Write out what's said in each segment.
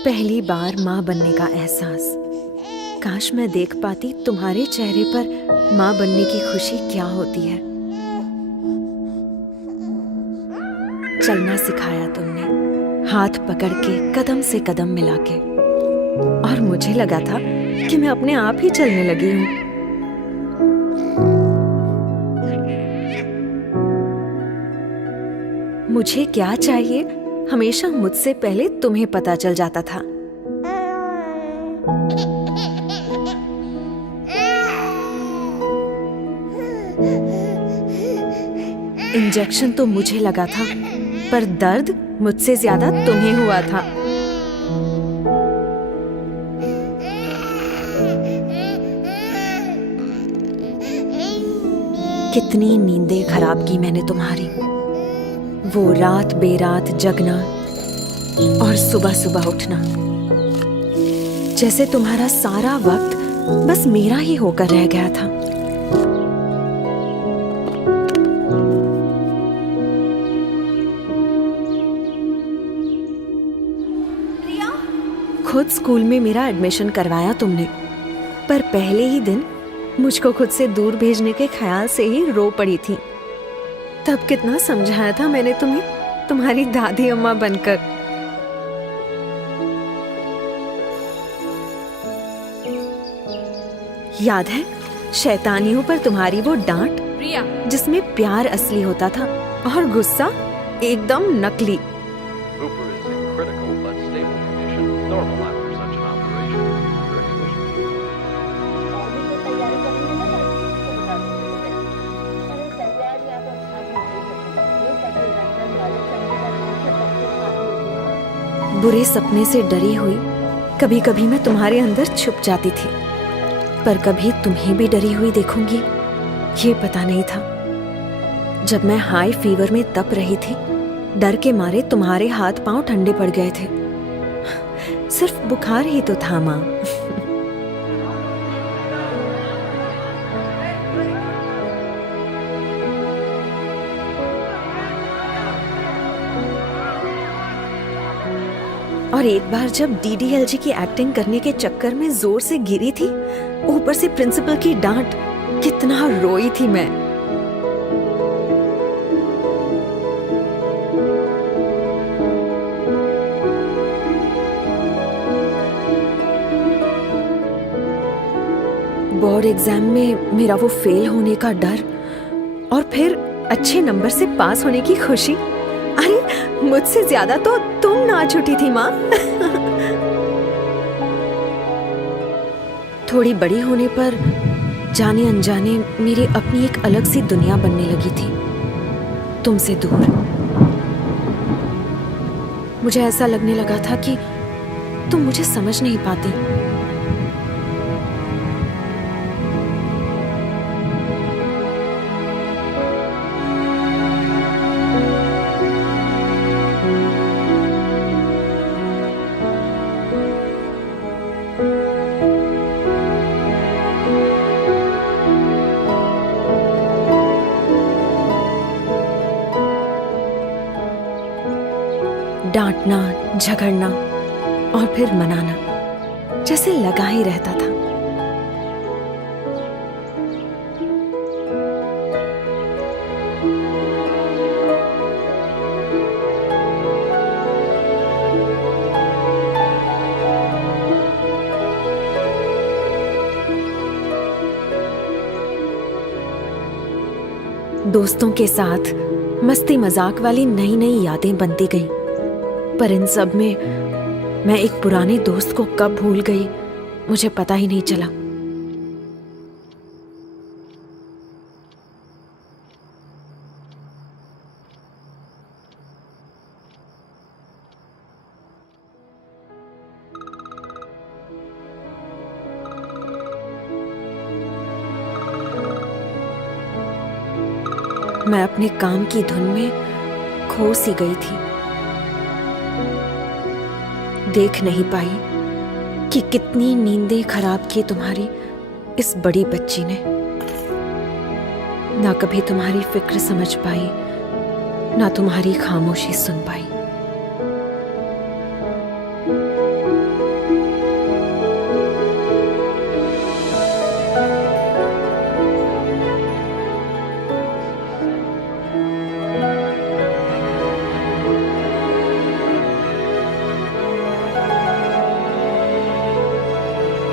पहली बार माँ बनने का एहसास। काश मैं देख पाती तुम्हारे चेहरे पर माँ बनने की खुशी क्या होती है। चलना सिखाया तुमने, हाथ पकड़ के कदम से कदम मिला के, और मुझे लगा था कि मैं अपने आप ही चलने लगी हूँ। मुझे क्या चाहिए हमेशा मुझसे पहले तुम्हें पता चल जाता था। इंजेक्शन तो मुझे लगा था, पर दर्द मुझसे ज्यादा तुम्हें हुआ था। कितनी नींदें खराब की मैंने तुम्हारी, वो रात बेरात जगना और सुबह सुबह उठना, जैसे तुम्हारा सारा वक्त बस मेरा ही होकर रह गया था। खुद स्कूल में मेरा एडमिशन करवाया तुमने, पर पहले ही दिन मुझको खुद से दूर भेजने के ख्याल से ही रो पड़ी थी। तब कितना समझाया था मैंने तुम्हें, तुम्हारी दादी अम्मा बनकर। याद है शैतानियों पर तुम्हारी वो डांट, जिसमें प्यार असली होता था और गुस्सा एकदम नकली। बुरे सपने से डरी हुई कभी कभी मैं तुम्हारे अंदर छुप जाती थी, पर कभी तुम्हें भी डरी हुई देखूंगी ये पता नहीं था। जब मैं हाई फीवर में तप रही थी, डर के मारे तुम्हारे हाथ पांव ठंडे पड़ गए थे। सिर्फ बुखार ही तो था माँ। और एक बार जब डीडीएलजी की एक्टिंग करने के चक्कर में जोर से गिरी थी, ऊपर से प्रिंसिपल की डांट, कितना रोई थी मैं। बोर्ड एग्जाम में मेरा वो फेल होने का डर, और फिर अच्छे नंबर से पास होने की खुशी। अरे मुझसे ज्यादा तो तुम नाच उठी थी माँ। थोड़ी बड़ी होने पर जाने अनजाने मेरी अपनी एक अलग सी दुनिया बनने लगी थी, तुमसे दूर। मुझे ऐसा लगने लगा था कि तुम मुझे समझ नहीं पाती। डांटना, झगड़ना और फिर मनाना, जैसे लगा ही रहता था। दोस्तों के साथ मस्ती मजाक वाली नई नई यादें बनती गईं, पर इन सब में मैं एक पुराने दोस्त को कब भूल गई मुझे पता ही नहीं चला। मैं अपने काम की धुन में खो सी गई थी। देख नहीं पाई कि कितनी नींदें खराब की तुम्हारी इस बड़ी बच्ची ने। ना कभी तुम्हारी फिक्र समझ पाई, ना तुम्हारी खामोशी सुन पाई।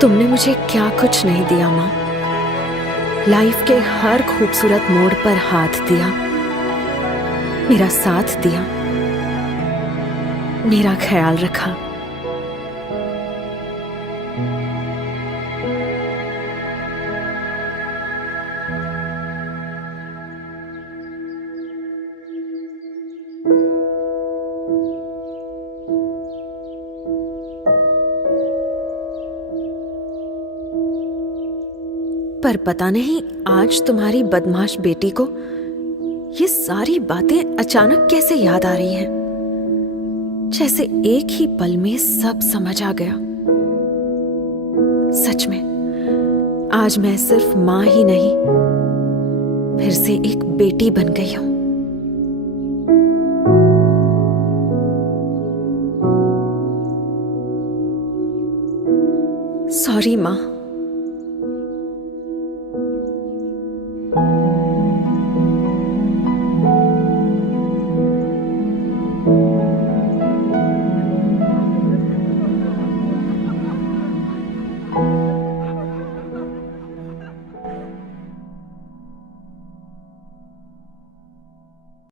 तुमने मुझे क्या कुछ नहीं दिया माँ। लाइफ के हर खूबसूरत मोड़ पर हाथ दिया, मेरा साथ दिया, मेरा ख्याल रखा। पर पता नहीं आज तुम्हारी बदमाश बेटी को ये सारी बातें अचानक कैसे याद आ रही हैं, जैसे एक ही पल में सब समझ आ गया। सच में आज मैं सिर्फ मां ही नहीं, फिर से एक बेटी बन गई हूं। सॉरी मां।